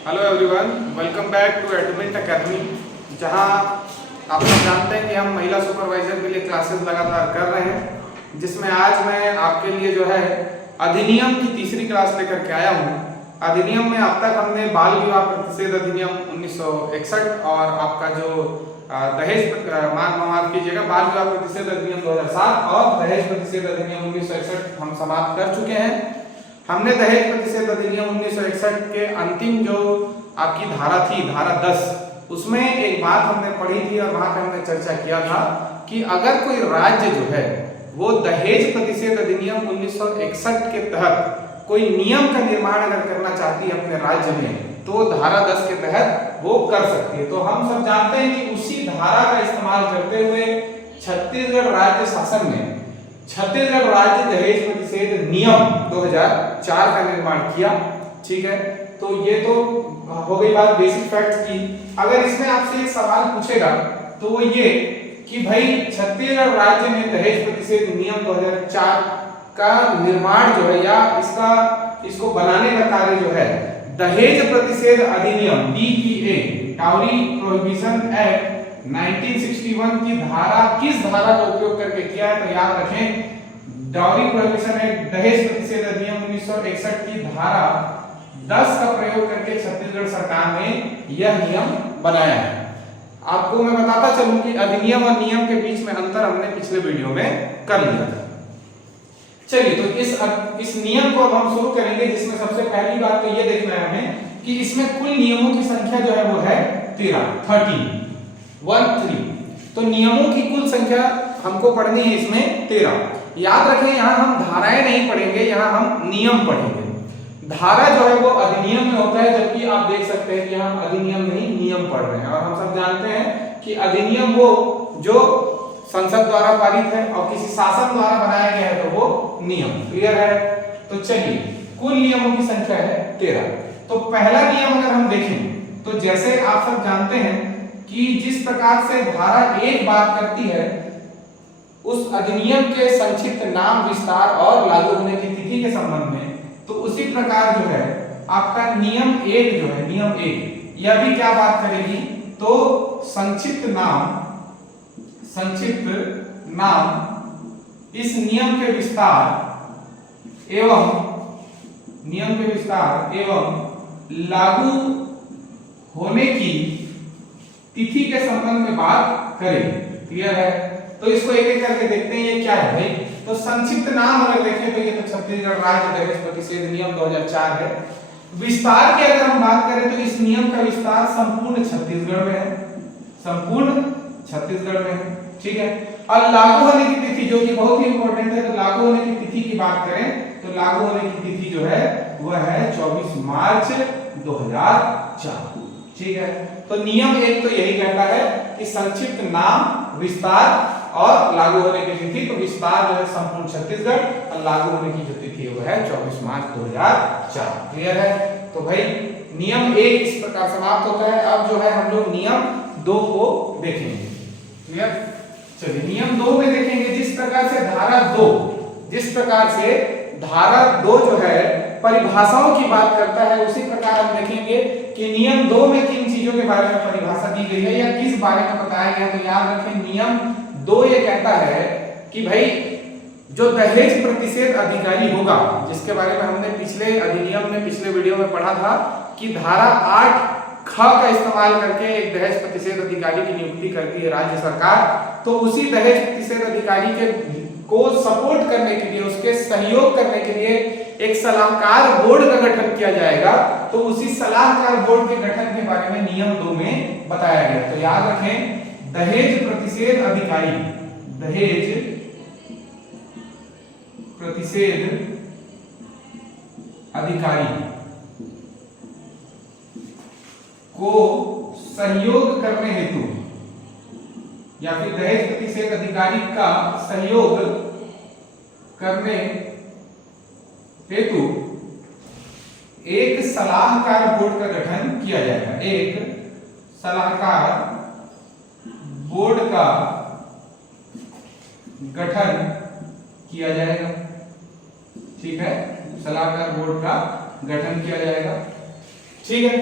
Hello everyone, welcome back to Admit Academy. जहां आप लोग जानते हैं कि हम महिला सुपरवाइजर के लिए क्लासेस लगातार कर रहे हैं, जिसमें आज मैं आपके लिए जो है अधिनियम की तीसरी क्लास लेकर के आया हूं। अधिनियम में अब तक हमने बाल विवाह प्रतिषेध अधिनियम 1961 और आपका जो दहेज माफ कीजिएगा बाल विवाह प्रतिषेध अधिनियम 2007 और दहेज प्रतिषेध अधिनियम 1961 हम समाप्त कर चुके हैं। हमने दहेज प्रतिषेध अधिनियम 1961 के अंतिम जो आपकी धारा थी, धारा 10, उसमें एक बात हमने पढ़ी थी और वहां पे हमने चर्चा किया था कि अगर कोई राज्य जो है वो दहेज प्रतिषेध अधिनियम 1961 के तहत कोई नियम का निर्माण अगर करना चाहती है अपने राज्य में, तो धारा 10 के तहत वो कर सकती है। तो हम सब जानते हैं कि उसी धारा का इस्तेमाल करते हुए छत्तीसगढ़ राज्य शासन ने छत्तीसगढ़ राज्य दहेज प्रतिषेध नियम 2004 का निर्माण किया। ठीक है, तो ये तो हो गई बात बेसिक फैक्ट्स की। अगर इसमें आपसे एक सवाल पूछेगा तो वो ये कि भाई छत्तीसगढ़ राज्य में दहेज प्रतिषेध नियम 2004 का निर्माण जो है या इसको बनाने का कार्य जो है दहेज प्रतिषेध अधिनियम DPA डाउरी प्रोहिबिशन एक्ट 1961 की धारा किस धारा का उपयोग करके किया है? तो याद रखें, डाउरी प्रोहिबिशन एक्ट दहेज प्रतिषेध अधिनियम 1961 की धारा 10 का प्रयोग करके छत्तीसगढ़ सरकार ने यह नियम बनाया है। आपको मैं बताता चलूं कि अधिनियम और नियम के बीच में अंतर हमने पिछले वीडियो में कर लिया था। चलिए, तो इस नियम को अब हम शुरू करेंगे, जिसमें सबसे पहली बात तो ये देखना है हमें कि इसमें कुल नियमों की संख्या जो है वो है 13। तो नियमों की कुल संख्या हमको पढ़नी है इसमें 13। याद रखें, यहां हम धाराएं नहीं पढ़ेंगे, यहां हम नियम पढ़ेंगे। धारा जो है वो अधिनियम में होता है, जबकि आप देख सकते हैं कि हम अधिनियम नहीं नियम पढ़ रहे हैं। और हम सब जानते हैं कि अधिनियम वो जो संसद द्वारा पारित है और किसी शासन द्वारा बनाया गया है तो वो नियम। क्लियर है? तो चलिए, कुल नियमों की संख्या है 13। तो पहला नियम अगर हम देखें तो जैसे आप सब जानते हैं कि जिस प्रकार से धारा 1 बात करती है उस अधिनियम के संक्षिप्त नाम, विस्तार और लागू होने की तिथि के संबंध में, तो उसी प्रकार जो है आपका नियम 1 जो है, नियम 1 यह भी क्या बात करेगी? तो संक्षिप्त नाम इस नियम के विस्तार एवं लागू होने की तिथि के संबंध में बात करें। क्लियर है? तो इसको एक एक करके देखते हैं ये क्या है भाई। तो संक्षिप्त नाम अगर देखें तो ये तो छत्तीसगढ़ राज्य दहेज प्रतिषेध नियम 2004 है। विस्तार की अगर हम बात करें तो इस नियम का विस्तार संपूर्ण छत्तीसगढ़ में है, संपूर्ण छत्तीसगढ़ में है। ठीक है, और लागू होने की तिथि जो कि बहुत ही इंपॉर्टेंट है, तो लागू होने की तिथि की बात करें तो लागू होने की तिथि जो है वह है 24 मार्च 2004। ठीक है, तो नियम 1 तो यही कहता है कि संक्षिप्त नाम, विस्तार और लागू होने की तिथि। तो विस्तार जो है संपूर्ण छत्तीसगढ़ और लागू होने की जो तिथि है वो है 24 मार्च 2004। क्लियर है? तो भाई नियम 1 इस प्रकार समाप्त होता है। अब जो है हम लोग नियम 2 को देखेंगे। क्लियर? चलिए, नियम 2 में देखेंगे जिस प्रकार से धारा 2 जो है परिभाषाओं की बात करता है, उसी प्रकार हम देखेंगे कि नियम 2 में किन चीजों के बारे में परिभाषा दी गई है या किस बारे में बताया गया है। तो याद रखें, नियम 2 ये कहता है कि भाई जो दहेज प्रतिषेध अधिकारी होगा, जिसके बारे में हमने पिछले अधिनियम में पिछले वीडियो में पढ़ा था कि धारा 8 ख का इस्तेमाल करके एक दहेज प्रतिषेध अधिकारी की नियुक्ति करती है राज्य सरकार। तो उसी दहेज प्रतिषेध अधिकारी के को सपोर्ट करने के लिए, उसके सहयोग करने के लिए एक सलाहकार बोर्ड का गठन किया जाएगा। तो उसी सलाहकार बोर्ड के गठन के बारे में नियम 2 में बताया गया। तो याद रखें, दहेज प्रतिषेध अधिकारी को सहयोग करने हेतु या फिर दहेज प्रतिषेध अधिकारी का सहयोग करने हेतु एक सलाहकार बोर्ड का गठन किया जाएगा। एक सलाहकार बोर्ड का गठन किया जाएगा। ठीक है, सलाहकार बोर्ड का गठन किया जाएगा। ठीक है।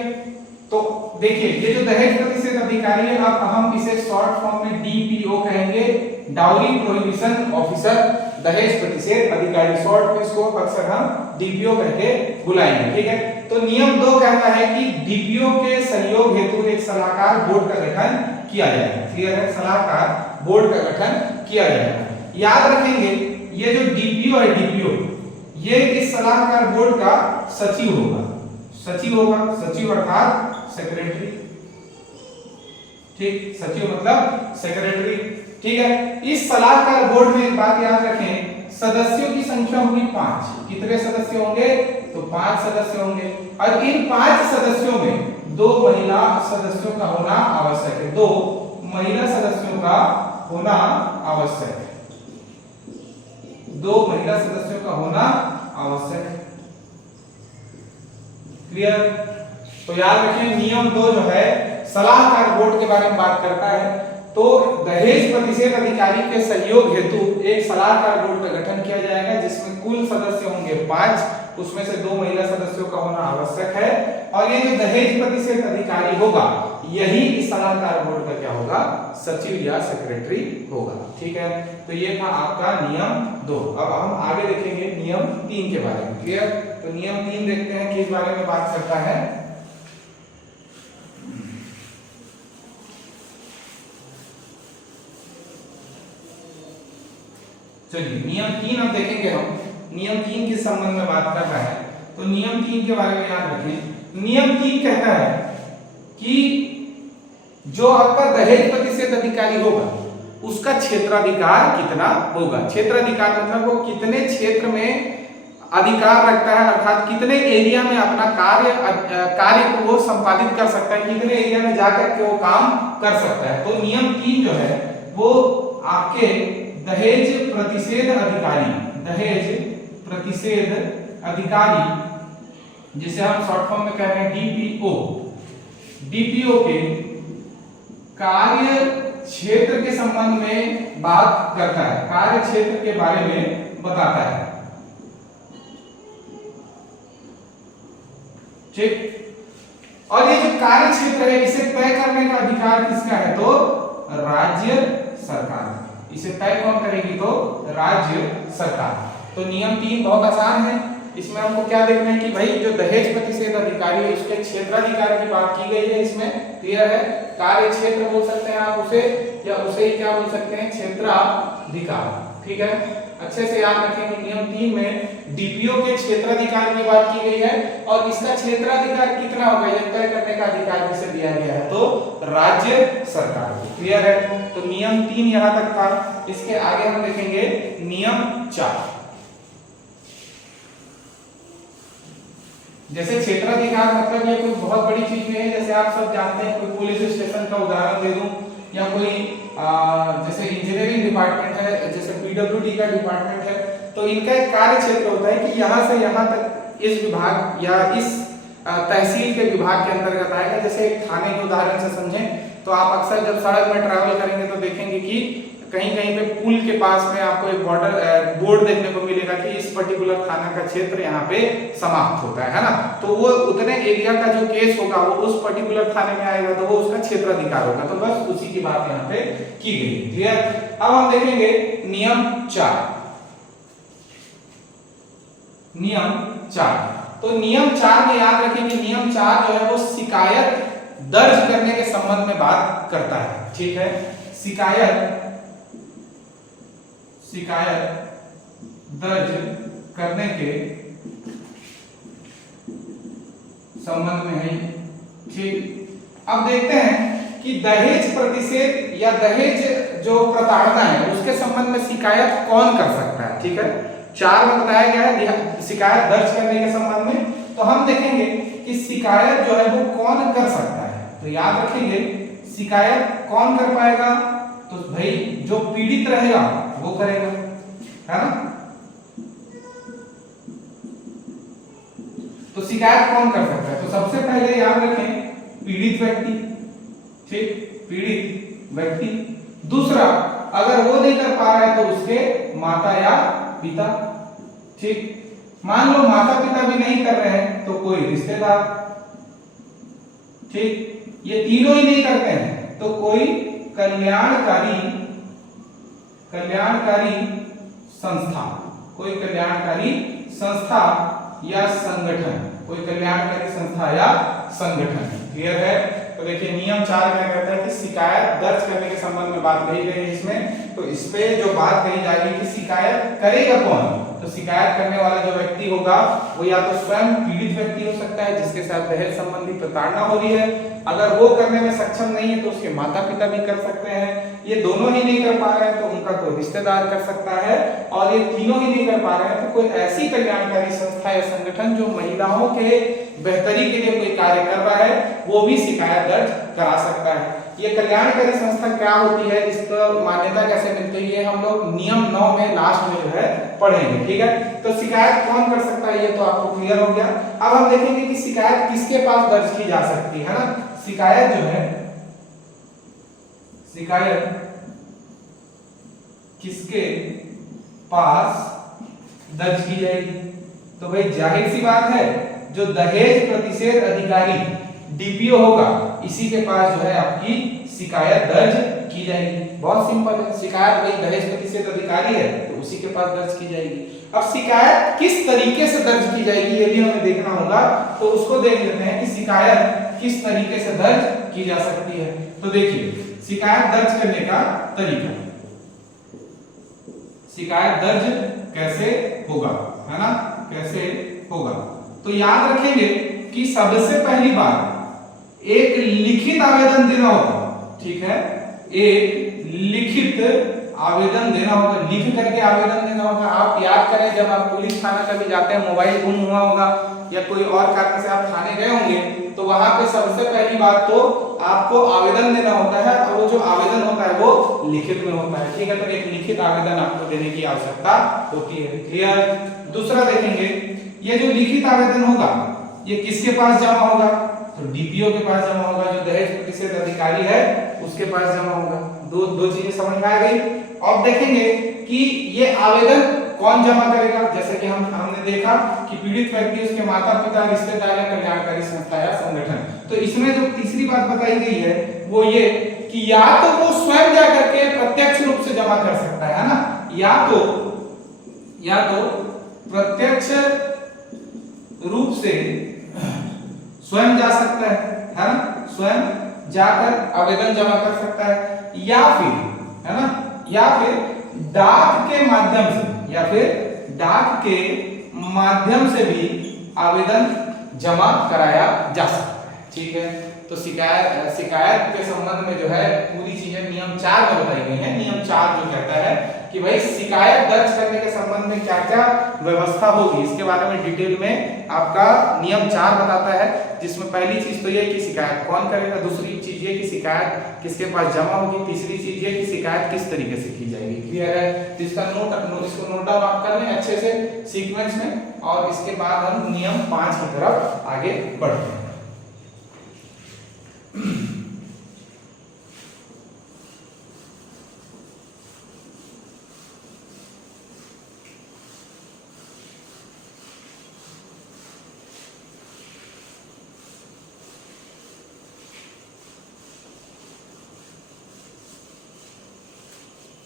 तो देखिए ये जो दहेज प्रतिशत अधिकारी है, अब हम इसे शॉर्ट फॉर्म में डीपीओ कहेंगे, डाउरी प्रोहिबिशन ऑफिसर, दहेज प्रतिशत अधिकारी, शॉर्ट में इसको अक्सर हम डीपीओ करके बुलाएंगे। ठीक है। तो नियम 2 कहता है कि डीपीओ के सहयोग हेतु एक सलाहकार बोर्ड का गठन किया जाएगा। क्लियर है, सलाहकार बोर्ड का गठन किया जाएगा। याद रखेंगे ये जो डीपीओ है, डीपीओ ये इस सलाहकार बोर्ड का सचिव होगा, सचिव होगा, सचिव अर्थात सेक्रेटरी। ठीक, सचिव मतलब सेक्रेटरी। ठीक है। इस सलाहकार बोर्ड में एक बात याद रखें, सदस्यों की संख्या होगी 5। कितने सदस्य होंगे? तो 5 सदस्य होंगे, और इन 5 सदस्यों में 2 महिला सदस्यों का होना आवश्यक है, 2 महिला सदस्यों का होना आवश्यक है, 2 महिला सदस्यों का होना आवश्यक है। क्लियर? तो याद रखें नियम 2 जो है सलाहकार बोर्ड के बारे में बात करता है। तो दहेज प्रतिशत अधिकारी के सहयोग हेतु एक सलाहकार बोर्ड का गठन किया जाएगा, जिसमें कुल सदस्य होंगे 5, उसमें से 2 महिला सदस्यों का होना आवश्यक है। और ये जो दहेज प्रतिशत अधिकारी होगा यही इस सलाहकार बोर्ड का क्या होगा? सचिव या सेक्रेटरी होगा। ठीक है। तो ये था आपका नियम 2। अब हम आगे देखेंगे नियम 3 के बारे में। क्लियर? तो नियम 3 देखते हैं किस बारे में बात करता है। चलिए नियम 3 अब देखेंगे हम, नियम 3 किस संबंध में बात कर रहा है। तो नियम 3 के बारे में याद रखें। नियम 3 कहता है कि जो आपका दहेज प्रतिशत अधिकारी होगा उसका क्षेत्राधिकार कितना होगा। क्षेत्राधिकार मतलब वो कितने क्षेत्र में अधिकार रखता है, अर्थात कितने एरिया में अपना कार्य को वो संपादित कर सकता है, कितने एरिया में जाकर के वो काम कर सकता है। तो नियम 3 जो है वो आपके दहेज प्रतिषेध अधिकारी, दहेज प्रतिषेध अधिकारी जिसे हम शॉर्ट फॉर्म में कह रहे हैं डीपीओ, डीपीओ के कार्य क्षेत्र के संबंध में बात करता है, कार्य क्षेत्र के बारे में बताता है। ठीक। और ये जो कार्य क्षेत्र है इसे तय करने का अधिकार किसका है? तो राज्य सरकार। इसे तय कौन करेगी? तो राज्य सरकार। तो नियम 3 बहुत आसान है। इसमें हमको क्या देखना है कि भाई जो दहेज प्रतिषेध अधिकारी है उसके क्षेत्राधिकार की बात की गई है इसमें। क्लियर है? कार्य क्षेत्र बोल सकते हैं आप उसे, या उसे ही क्या बोल सकते हैं? क्षेत्राधिकार। ठीक है। अच्छे से याद रखेंगे नियम 3 में डीपीओ के क्षेत्राधिकार की बात की गई है, और इसका क्षेत्राधिकार कितना होगा ये तय करने का अधिकार किसे दिया गया है? तो राज्य सरकार को। क्लियर है? तो नियम 3 यहां तक था। इसके आगे हम देखेंगे नियम 4। जैसे क्षेत्राधिकार मतलब ये कोई बहुत बड़ी चीज नहीं है, जैसे आप सब जानते हैं, कोई पुलिस स्टेशन का उदाहरण दे दूं, या कोई जैसे इंजीनियरिंग डिपार्टमेंट है, जैसे पीडब्ल्यूडी का डिपार्टमेंट है, तो इनका एक कार्य क्षेत्र होता है कि यहाँ से यहाँ तक इस विभाग या इस तहसील के विभाग के अंतर्गत आएगा। जैसे एक थाने के उदाहरण से समझें तो आप अक्सर जब सड़क में ट्रैवल करेंगे तो देखेंगे कि कहीं कहीं पे पुल के पास में आपको एक बोर्ड देखने को मिलेगा कि इस पर्टिकुलर थाना का क्षेत्र यहाँ पे समाप्त होता है ना। तो वो उतने एरिया का जो केस होगा वो उस पर्टिकुलर थाने में आएगा, तो वो उसका क्षेत्राधिकार होगा। तो बस उसी की बात यहाँ पे की गई। क्लियर? अब हम देखेंगे नियम 4। नियम 4। तो नियम 4 में याद रखें कि नियम 4 जो है वो शिकायत दर्ज करने के संबंध में बात करता है। ठीक है। शिकायत दर्ज करने के संबंध में है। ठीक। अब देखते हैं कि दहेज प्रतिषेध या दहेज जो प्रताड़ना है उसके संबंध में शिकायत कौन कर सकता है। ठीक है। 4 में बताया गया है शिकायत दर्ज करने के संबंध में। तो हम देखेंगे कि शिकायत जो है वो कौन कर सकता है। तो याद रखेंगे शिकायत कौन कर पाएगा? तो भाई जो पीड़ित रहेगा वो करेगा, है ना। तो शिकायत कौन कर सकता है? तो सबसे पहले याद रखें पीड़ित व्यक्ति। ठीक, पीड़ित व्यक्ति। दूसरा, अगर वो नहीं कर पा रहा है तो उसके माता या पिता। ठीक, मान लो माता पिता भी नहीं कर रहे हैं तो कोई रिश्तेदार। ठीक, ये तीनों ही नहीं करते हैं तो कोई कल्याणकारी संस्था, कोई कल्याणकारी संस्था या संगठन, कोई कल्याणकारी संस्था या संगठन। क्लियर है? तो देखिए नियम 4 क्या कहता है कि शिकायत दर्ज करने के संबंध में बात कही गई है इसमें। तो इस पे जो बात कही जा रही है कि शिकायत करेगा कौन, तो शिकायत करने वाला जो व्यक्ति होगा वो या तो स्वयं पीड़ित व्यक्ति हो सकता है जिसके साथ दहेज संबंधी प्रताड़ना हो रही है, अगर वो करने में सक्षम नहीं है तो उसके माता पिता भी कर सकते हैं, ये दोनों ही नहीं कर पा रहे हैं तो उनका कोई रिश्तेदार कर सकता है, और ये तीनों ही नहीं कर पा रहे हैं तो कोई ऐसी कल्याणकारी संस्था या संगठन जो महिलाओं के बेहतरी के लिए कोई कार्य कर रहा है वो भी शिकायत दर्ज करा सकता है। ये कल्याणकारी संस्था क्या होती है, इसको मान्यता कैसे मिलती है, ये हम लोग नियम 9 में लास्ट में जो है पढ़ेंगे। ठीक है, तो शिकायत कौन कर सकता है ये तो आपको क्लियर हो गया। अब हम देखेंगे कि शिकायत किसके पास दर्ज की जा सकती है ना। शिकायत जो है, शिकायत किसके पास दर्ज की जाएगी, तो भाई जाहिर सी बात है जो दहेज प्रतिषेध अधिकारी डीपीओ होगा इसी के पास जो है आपकी शिकायत दर्ज की जाएगी। बहुत सिंपल है, शिकायत भाई दहेज प्रतिषेध अधिकारी है तो उसी के पास दर्ज की जाएगी। अब शिकायत किस तरीके से दर्ज की जाएगी ये भी हमें देखना होगा, तो उसको देख लेते हैं कि शिकायत किस तरीके से दर्ज की जा सकती है। तो देखिए शिकायत दर्ज करने का तरीका, शिकायत दर्ज कैसे होगा, है ना, कैसे होगा। तो याद रखेंगे कि सबसे पहली बात एक लिखित आवेदन देना होगा। ठीक है, एक लिखित आवेदन देना होगा, लिख करके आवेदन देना होगा। आप याद करें जब आप पुलिस थाना कभी जाते हैं, मोबाइल गुम हुआ होगा या कोई और कारण से आप थाने गए होंगे तो वहां पे सबसे पहली बात तो आपको आवेदन देना होता है, और वो जो आवेदन होता है वो लिखित में होता है। ठीक है, तो एक लिखित आवेदन आपको देने की आवश्यकता होती है। क्लियर? दूसरा देखेंगे, ये जो लिखित आवेदन होगा ये किसके पास जमा होगा, तो डीपीओ के पास जमा होगा, जो दहेज प्रतिषेध अधिकारी है उसके पास जमा होगा। दो चीजें समझ में आ गई। अब देखेंगे कि ये आवेदन कौन जमा करेगा, जैसे कि हमने देखा कि पीड़ित व्यक्ति, उसके माता पिता, रिश्तेदार या कल्याणकारी संस्था या संगठन। तो इसमें जो तीसरी बात बताई गई है वो ये कि या तो वो स्वयं जा करके प्रत्यक्ष रूप से जमा कर सकता है ना, या तो प्रत्यक्ष रूप से स्वयं जा सकता है ना, स्वयं जाकर आवेदन जमा कर सकता है, या फिर, है ना, या फिर डाक के माध्यम से भी आवेदन जमा कराया जा सकता है। ठीक है, तो शिकायत के संबंध में जो है पूरी चीजें नियम 4 में बताई गई हैं। नियम 4 जो कहता है कि भाई शिकायत दर्ज करने के संबंध में क्या क्या व्यवस्था होगी, इसके बारे में डिटेल में आपका नियम 4 बताता है, जिसमें पहली चीज तो ये कि शिकायत कौन करेगा, दूसरी चीज ये कि शिकायत किसके पास जमा होगी, तीसरी चीज ये कि शिकायत किस तरीके से की जाएगी। क्लियर है? तो इसका इसको नोट डाउन आप कर लें अच्छे से सीक्वेंस में, और इसके बाद हम नियम 5 की तरफ आगे बढ़ते हैं।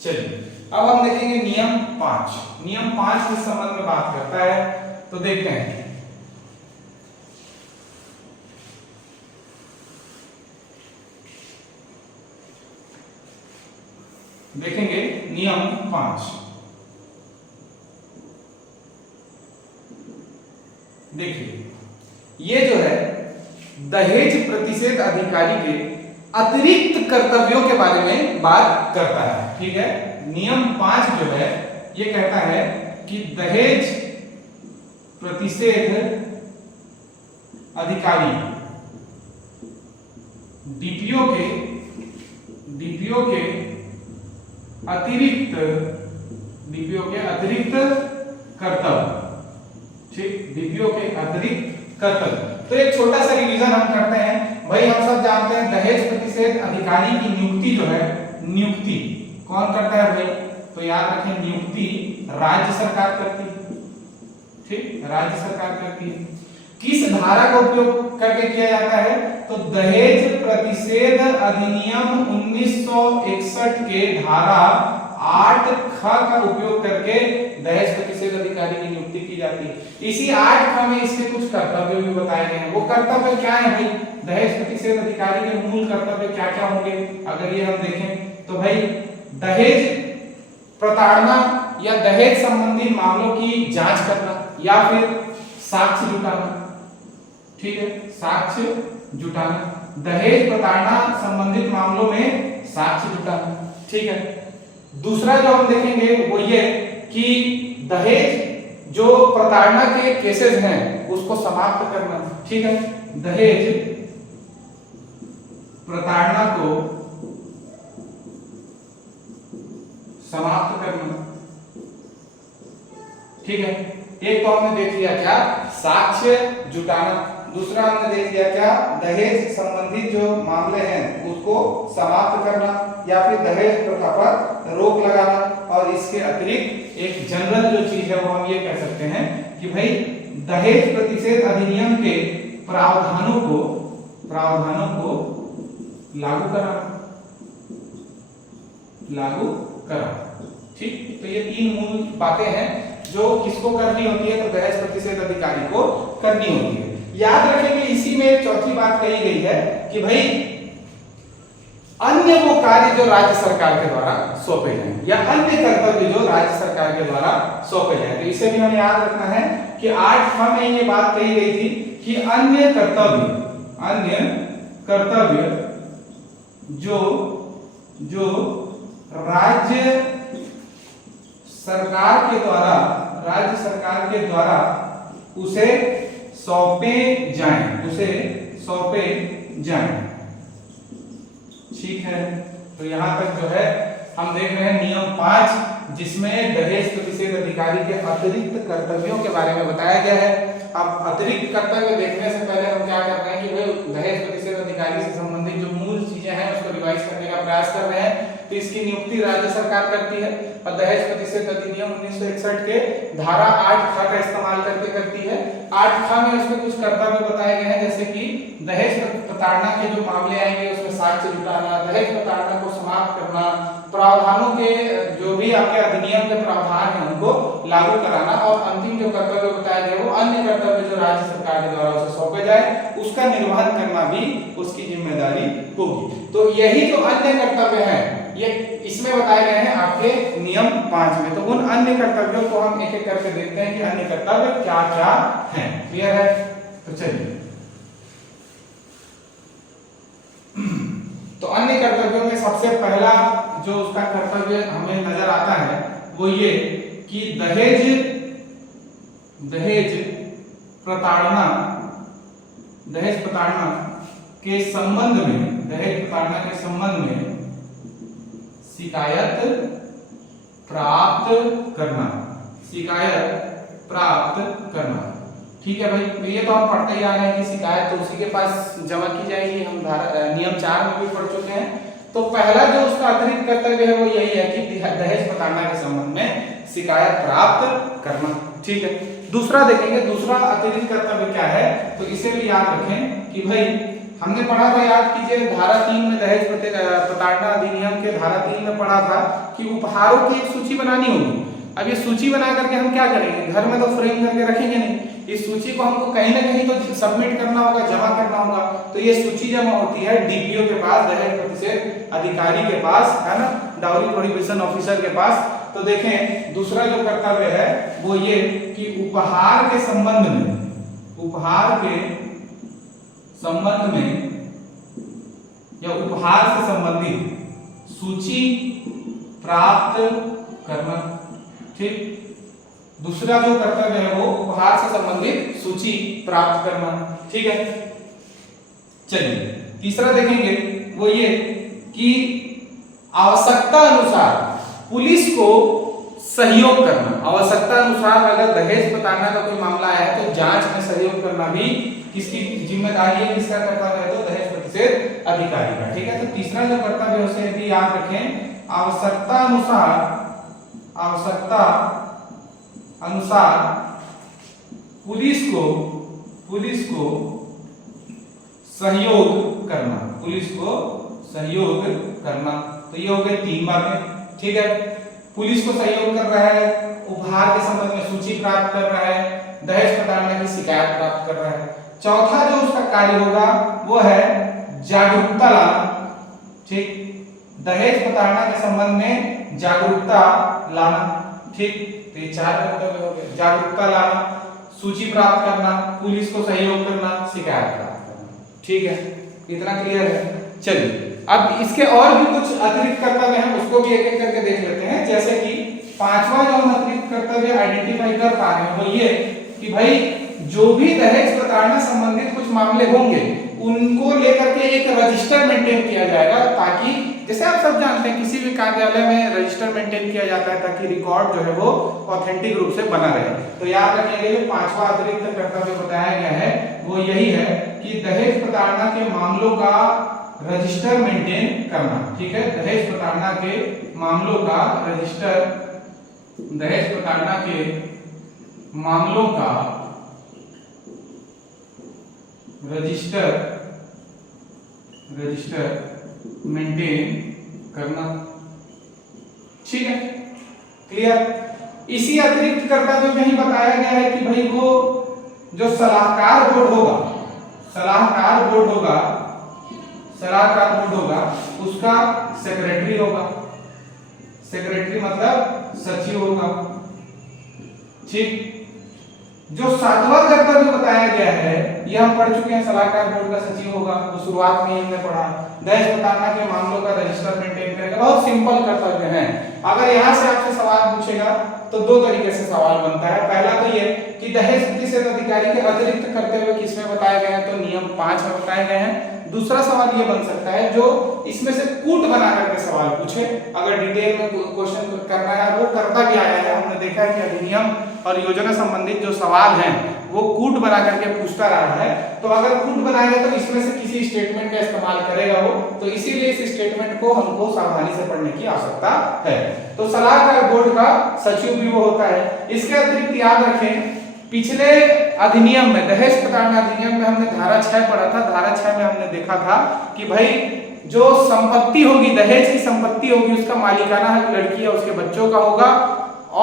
चलिए अब हम देखेंगे नियम 5। नियम 5 किस संबंध में बात करता है, तो देखते हैं। देखेंगे नियम 5। देखिए ये जो है दहेज प्रतिषेध अधिकारी के अतिरिक्त कर्तव्यों के बारे में बात करता है। ठीक है, नियम 5 जो है ये कहता है कि दहेज प्रतिषेध अधिकारी डीपीओ के अतिरिक्त कर्तव्य, ठीक, डीपीओ के अतिरिक्त कर्तव्य। तो एक छोटा सा रिवीजन हम करते हैं। भाई हम सब जानते हैं दहेज प्रतिषेध अधिकारी की नियुक्ति जो है, नियुक्ति कौन करता है भाई, तो याद रखें नियुक्ति राज्य सरकार करती है। ठीक, राज्य सरकार करती है। किस धारा का उपयोग करके किया जाता है? तो दहेज प्रतिषेध अधिनियम 1961 के धारा 8 ख का उपयोग करके दहेज प्रतिषेध अधिकारी की नियुक्ति की जाती है। इसी 8 ख में इसके कुछ कर्तव्य भी बताए गए हैं। वो कर्तव्य क्या है भाई? दहेज प्रतिषेध अधिकारी के मूल कर्तव्य क्या क्या होंगे अगर ये हम देखें तो भाई दहेज प्रताड़ना या दहेज संबंधी मामलों की जांच करना या फिर साक्ष्य जुटाना। ठीक है, साक्ष्य जुटाना, दहेज प्रताड़ना संबंधित मामलों में साक्ष्य जुटाना। ठीक है, दूसरा जो हम देखेंगे वो ये कि दहेज जो प्रताड़ना के केसेस हैं उसको समाप्त करना। ठीक है, दहेज प्रताड़ना को समाप्त करना। ठीक है, एक तो हमने देख लिया क्या? साक्ष्य जुटाना। दूसरा हमने देख लिया क्या? दहेज संबंधित जो मामले हैं उसको समाप्त करना या फिर दहेज प्रथा पर रोक लगाना। और इसके अतिरिक्त एक जनरल जो चीज है वो हम ये कह सकते हैं कि भाई दहेज प्रतिषेध अधिनियम के प्रावधानों को लागू कराना। ठीक, तो ये 3 मूल बातें हैं जो किसको करनी होती है? तो दहेज प्रतिषेध अधिकारी को करनी होती है। याद रखेंगे इसी में एक चौथी बात कही गई है कि भाई अन्य वो कार्य जो राज्य सरकार के द्वारा सौंपे जाएं या अन्य कर्तव्य जो राज्य सरकार के द्वारा सौंपे जाएं। तो इसे भी हमें याद रखना है कि 8 ख में ये बात कही गई थी कि अन्य कर्तव्य जो राज्य सरकार के द्वारा उसे सौंपे जाएं। ठीक है, तो यहां तक जो है हम देख रहे हैं नियम 5 जिसमें दहेज प्रतिषेध अधिकारी के अतिरिक्त कर्तव्यों के बारे में बताया गया है। अब अतिरिक्त कर्तव्य देखने से पहले हम क्या कर रहे हैं कि भाई दहेज प्रतिषेध अधिकारी से संबंधित जो मूल चीजें हैं उसको रिवाइज करने का प्रयास कर रहे हैं। तो इसकी नियुक्ति राज्य सरकार करती है और दहेज प्रतिषेध अधिनियम 1961 के धारा 8 ख का इस्तेमाल करती है। 8 ख में उसमें कुछ कर्तव्य बताए गए हैं जैसे कि दहेज प्रताड़ना के जो मामले आएंगे उसमें साक्ष्य जुटाना, दहेज प्रताड़ना को समाप्त करना, प्रावधानों के जो भी आपके अधिनियम के प्रावधान हैं उनको लागू कराना और अंतिम जो कर्तव्य बताए गए वो अन्य कर्तव्य जो राज्य सरकार के द्वारा उसे सौंपे जाए उसका निर्वहन करना भी उसकी जिम्मेदारी होगी। तो यही जो अन्य कर्तव्य हैं ये इसमें बताए गए हैं आपके नियम 5 में। तो उन अन्य कर्तव्यों को हम एक एक करके देखते हैं कि अन्य कर्तव्य क्या क्या हैं। क्लियर है? तो चलिए, तो अन्य कर्तव्यों में सबसे पहला जो उसका कर्तव्य हमें नजर आता है वो ये कि दहेज प्रताड़ना के संबंध में शिकायत प्राप्त करना। ठीक है भाई, तो ये तो हम पढ़ते ही आ रहे हैं कि शिकायत तो उसी के पास जमा की जाएगी। हम नियम 4 में भी पढ़ चुके हैं। तो पहला जो उसका अतिरिक्त कर्तव्य है वो यही है कि दहेज प्रताड़ना के संबंध में शिकायत प्राप्त करना। ठीक है, दूसरा देखेंगे, दूसरा अतिरिक्त कर्तव्य क्या है तो इसे भी याद रखें कि भाई हमने पढ़ा था, याद कीजिए धारा 3 में दहेज प्रताड़ना अधिनियम के धारा 3 में पढ़ा था कि उपहारों की एक सूची बनानी होगी। अब ये सूची बना करके हम क्या करेंगे? घर में तो फ्रेम करके रखेंगे नहीं, इस सूची को हमको कहीं ना कहीं तो सबमिट करना होगा, जमा करना होगा। तो ये सूची जमा होती है डीपीओ के पास, दहेज प्रतिषेध अधिकारी के पास, है ना, डाउरी प्रोहिबिशन ऑफिसर के पास। तो देखें दूसरा जो कर्तव्य है वो ये कि उपहार के संबंध में या उपहार से संबंधित सूची प्राप्त करना। ठीक, दूसरा जो कर्तव्य है वो उपहार से संबंधित सूची प्राप्त करना। ठीक है, चलिए तीसरा देखेंगे वो ये कि आवश्यकता अनुसार पुलिस को सहयोग करना। आवश्यकता अनुसार अगर दहेज प्रताड़ना का कोई मामला आया है तो जांच में सहयोग करना भी किसकी जिम्मेदारी है, किसका कर्तव्य है? तो दहेज प्रतिषेध अधिकारी का। ठीक है, तो तीसरा जो कर्तव्य है उसे भी याद रखें, आवश्यकता अनुसार पुलिस को पुलिस को सहयोग करना, पुलिस को सहयोग करना। तो ये हो गए 3 बातें, ठीक है। पुलिस को सहयोग कर रहा है, उपहार के संबंध में सूची प्राप्त कर रहा है, दहेज प्रताड़ना की शिकायत प्राप्त कर रहा है। चौथा जो उसका कार्य होगा वो है जागरूकता लाना, ठीक, दहेज प्रताड़ना के संबंध में जागरूकता लाना, ठीक। तो ये 4 कर्तव्य हो गए, जागरूकता लाना, सूची प्राप्त करना, पुलिस को सहयोग करना, शिकायत प्राप्त करना, ठीक है। इतना क्लियर है। चलिए अब इसके और भी कुछ अतिरिक्त कर्तव्य हैं, उसको भी एक एक करके देख लेते हैं। जैसे कि 5वां जो हम अतिरिक्त कर्तव्य आइडेंटिफाई कर पा रहे हैं वो ये कि भाई जो भी दहेज प्रताड़ना संबंधित कुछ मामले होंगे उनको लेकर के एक रजिस्टर मेंटेन किया जाएगा, ताकि जैसे आप सब जानते हैं किसी भी कार्यालय में रजिस्टर मेंटेन किया जाता है ताकि रिकॉर्ड जो है वो ऑथेंटिक रूप से बना रहे। तो याद रखिएगा जो 5वां अतिरिक्त कर्तव्य बताया गया है वो यही है कि दहेज प्रताड़ना के मामलों का रजिस्टर मेंटेन करना, ठीक है। दहेज प्रताड़ना के मामलों का रजिस्टर, दहेज प्रताड़ना के मामलों का रजिस्टर मेंटेन करना, ठीक है, क्लियर। इसी अतिरिक्त कर्तव्य में ही बताया गया है कि भाई वो जो सलाहकार बोर्ड होगा, सलाहकार बोर्ड होगा, सलाहकार बोर्ड होगा उसका सेक्रेटरी होगा, सेक्रेटरी मतलब सचिव होगा, ठीक। जो 7वां कर्तव्य बताया गया है ये हम पढ़ चुके हैं, सलाहकार बोर्ड का सचिव होगा, वो शुरुआत में ही हमने पढ़ा। दहेज प्रताड़ना के मामलों का रजिस्टर मेंटेन करेगा, बहुत सिंपल कर्तव्य है। अगर यहाँ से आपसे सवाल पूछेगा तो 2 तरीके से सवाल बनता है। पहला तो ये कि दहेज प्रतिशत अधिकारी के अतिरिक्त कर्तव्य किसमें बताए गए हैं, तो नियम 5 में बताए गए हैं। दूसरा सवाल ये बन सकता है जो इसमें से कूट बना करके सवाल पूछे, अगर डिटेल में क्वेश्चन करना है, वो करता भी आया है, हमने देखा है कि अधिनियम और योजना संबंधित जो सवाल हैं वो कूट बना करके पूछता रहा है। तो अगर कूट बनाएगा तो इसमें से किसी स्टेटमेंट का इस्तेमाल करेगा वो, तो इसीलिए इस स्टेटमेंट को हमको सावधानी से पढ़ने की आवश्यकता है। तो सलाहकार बोर्ड का सचिव भी वो होता है। इसके अतिरिक्त याद रखें पिछले अधिनियम में, दहेज प्रताड़ना अधिनियम में हमने धारा 6 पढ़ा था। धारा 6 में हमने देखा था कि भाई जो संपत्ति होगी, दहेज की संपत्ति होगी, उसका मालिकाना हक लड़की या उसके बच्चों का होगा,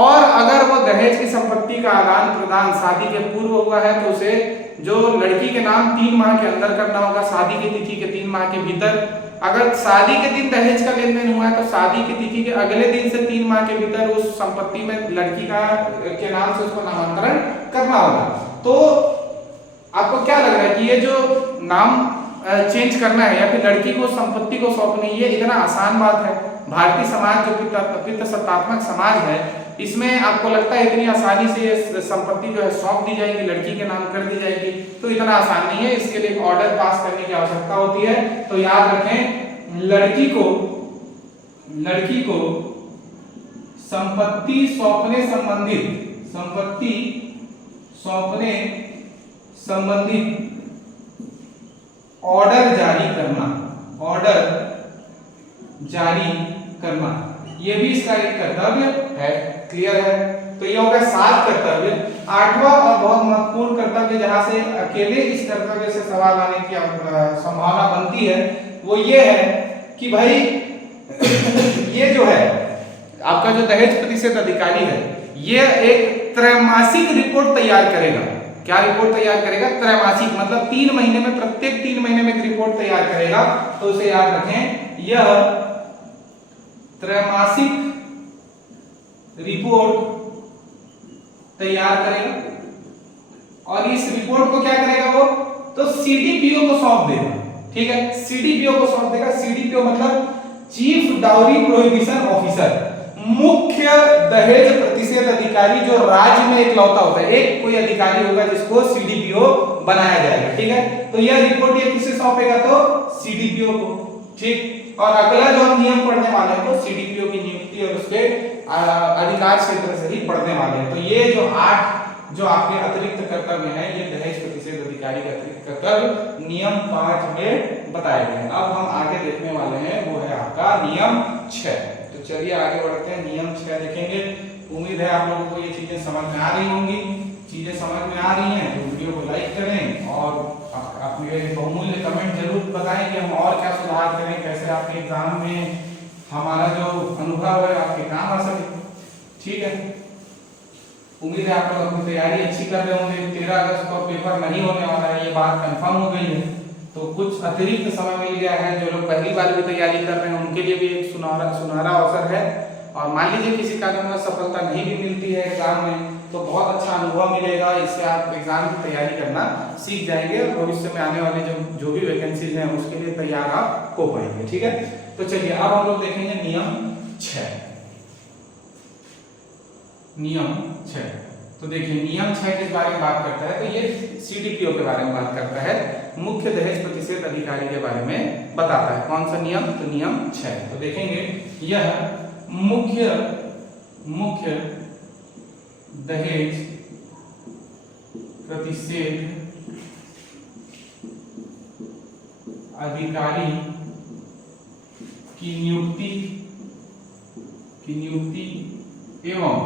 और अगर वो दहेज की संपत्ति का आदान प्रदान शादी के पूर्व हुआ है तो उसे जो लड़की के नाम 3 माह के अंदर करना होगा, शादी की तिथि के 3 माह के भीतर। अगर शादी के दिन दहेज का लेन देन हुआ है तो शादी की तिथि के अगले दिन से 3 माह के भीतर उस संपत्ति में लड़की का के नाम से उसको नामांतरण करना होगा। तो आपको क्या लग रहा है कि ये जो नाम चेंज करना है या फिर लड़की को संपत्ति को सौंपनी, ये इतना आसान बात है? भारतीय समाज जो पितृसत्तात्मक समाज है, इसमें आपको लगता है इतनी आसानी से ये संपत्ति जो है सौंप दी जाएगी, लड़की के नाम कर दी जाएगी? तो इतना आसान नहीं है, इसके लिए एक ऑर्डर पास करने की आवश्यकता होती है। तो याद रखें लड़की को संपत्ति सौंपने संबंधित ऑर्डर जारी करना, ये भी इसका एक कर्तव्य है। क्लियर है? तो ये हो गया 7 कर्तव्य। 8वां और बहुत महत्वपूर्ण कर्तव्य जहां से अकेले इस कर्तव्य से सवाल आने की संभावना बनती है वो ये है कि भाई ये जो है आपका जो दहेज प्रतिशत अधिकारी है ये एक त्रैमासिक रिपोर्ट तैयार करेगा। क्या रिपोर्ट तैयार करेगा? त्रैमासिक मतलब 3 महीने में, प्रत्येक 3 महीने में एक रिपोर्ट तैयार करेगा। तो उसे याद रखें, यह त्रैमासिक रिपोर्ट तैयार करेगा और इस रिपोर्ट को क्या करेगा वो? तो सीडीपीओ को सौंप देगा। ठीक है, सीडीपीओ को सौंप देगा। सीडीपीओ मतलब चीफ डाउरी प्रोहिबिशन ऑफिसर, मुख्य दहेज प्रतिषेध अधिकारी जो राज्य में इकलौता होता है। एक कोई अधिकारी होगा जिसको सीडीपीओ बनाया जाएगा। ठीक है, तो यह रिपोर्ट ये किसे सौंपेगा? तो सीडीपीओ को। ठीक, और अगला जो हम नियम पढ़ने वाले हैं तो सीडीपीओ की नियुक्ति और उसके अधिकार क्षेत्र से ही पढ़ने वाले हैं। तो ये जो 8 जो आपके अतिरिक्त कर्तव्य हैं ये दहेज प्रतिषेध अधिकारी के अतिरिक्त कर्तव्य नियम 5 में बताए गए हैं। अब हम आगे देखने वाले हैं वो है आपका नियम 6। तो चलिए आगे बढ़ते हैं, नियम 6 देखेंगे। उम्मीद है आप लोगों को ये चीजें समझ में आ रही होंगी। चीजें समझ में आ रही हैं तो वीडियो को लाइक करें, ये बहुमूल्य कमेंट जरूर बताएं कि हम और क्या सुधार करें, कैसे आपके एग्जाम में हमारा जो अनुभव है आपके काम आ सके। ठीक है, उम्मीद है आप लोग अपनी तैयारी अच्छी कर रहे होंगे। 13 अगस्त को पेपर नहीं होने वाला है, ये बात कंफर्म हो गई है। तो कुछ अतिरिक्त समय मिल गया है। जो लोग पहली बार भी तैयारी कर रहे हैं उनके लिए भी एक सुनहरा अवसर है। और मान लीजिए किसी कारण में सफलता नहीं भी मिलती है एग्जाम में, तो बहुत अच्छा अनुभव मिलेगा। इससे आप एग्जाम की तैयारी करना सीख जाएंगे और भविष्य में आने वाले जो भी वैकेंसीज हैं उसके लिए तैयार आप हो पाएंगे। ठीक है, तो चलिए अब हम लोग देखेंगे नियम 6। नियम 6, तो देखिए नियम 6 किस बारे में बात करता है, तो ये CDPO के बारे में बात करता है, मुख्य दहेज प्रतिशत अधिकारी के बारे में बताता है। कौन सा नियम, तो नियम 6। तो देखेंगे यह मुख्य दहेज प्रतिशत अधिकारी की नियुक्ति एवं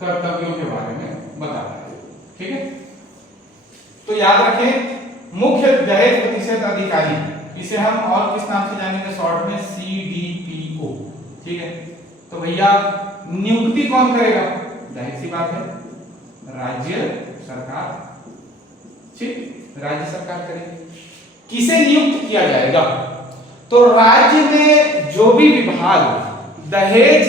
कर्तव्यों के बारे में बताता है। ठीक है, तो याद रखें मुख्य दहेज प्रतिशत अधिकारी, इसे हम और किस नाम से जानेंगे शॉर्ट में, CDPO। ठीक है, तो भैया नियुक्ति कौन करेगा, जाहिर सी बात है राज्य सरकार। ठीक, राज्य सरकार करेगी। किसे नियुक्त किया जाएगा, तो राज्य में जो भी विभाग दहेज